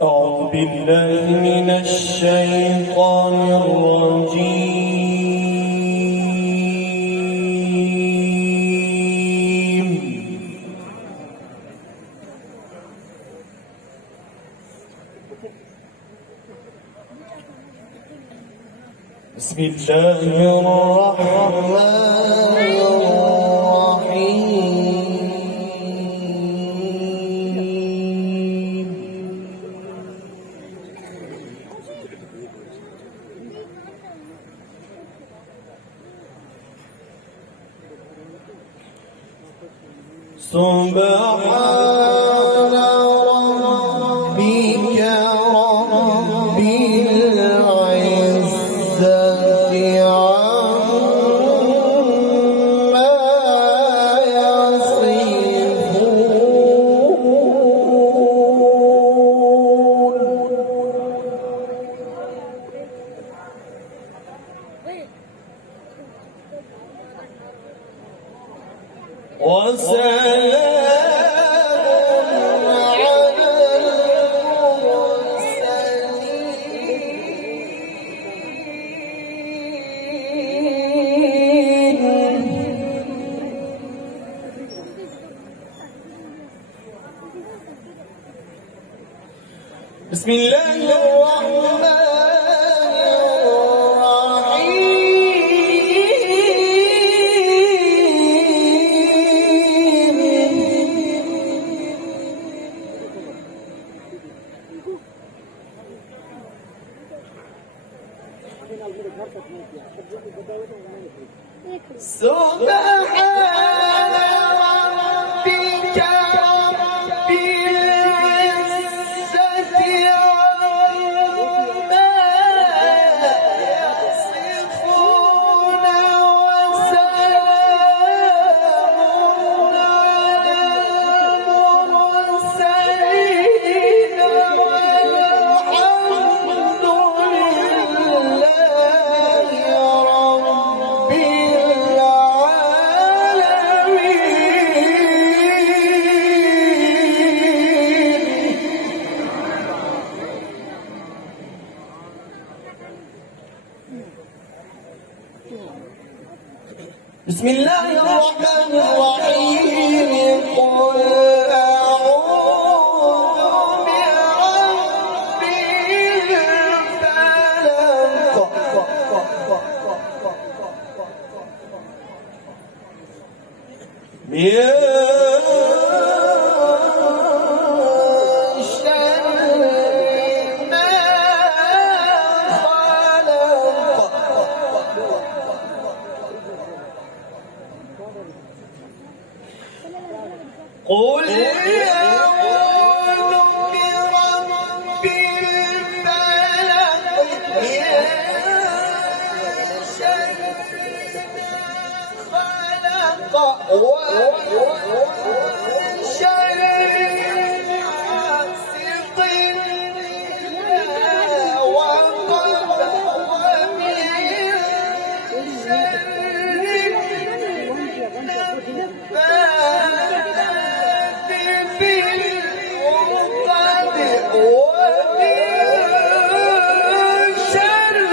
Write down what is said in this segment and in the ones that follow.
أعوذ بالله من الشيطان الرجيم. بسم الله الرحمن الرحيم. سبحان ربك رب العزة عما يصفون وسلام على المرسلين. بسم الله الرحمن سبحان ربك رب العزة عما يصفون وسلام على المرسلين والحمد بسم الله الرحمن الرحيم. قل أعوذ برب الفلق من شر ما قل أعوذ برب الفلق من شر ما خلق ومن شر حاسد إذا وقب ومن شر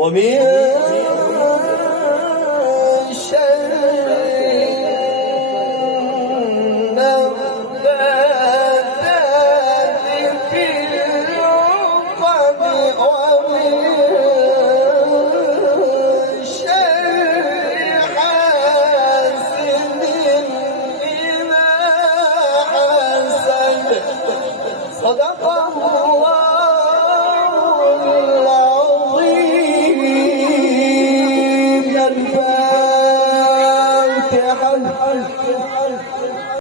ومن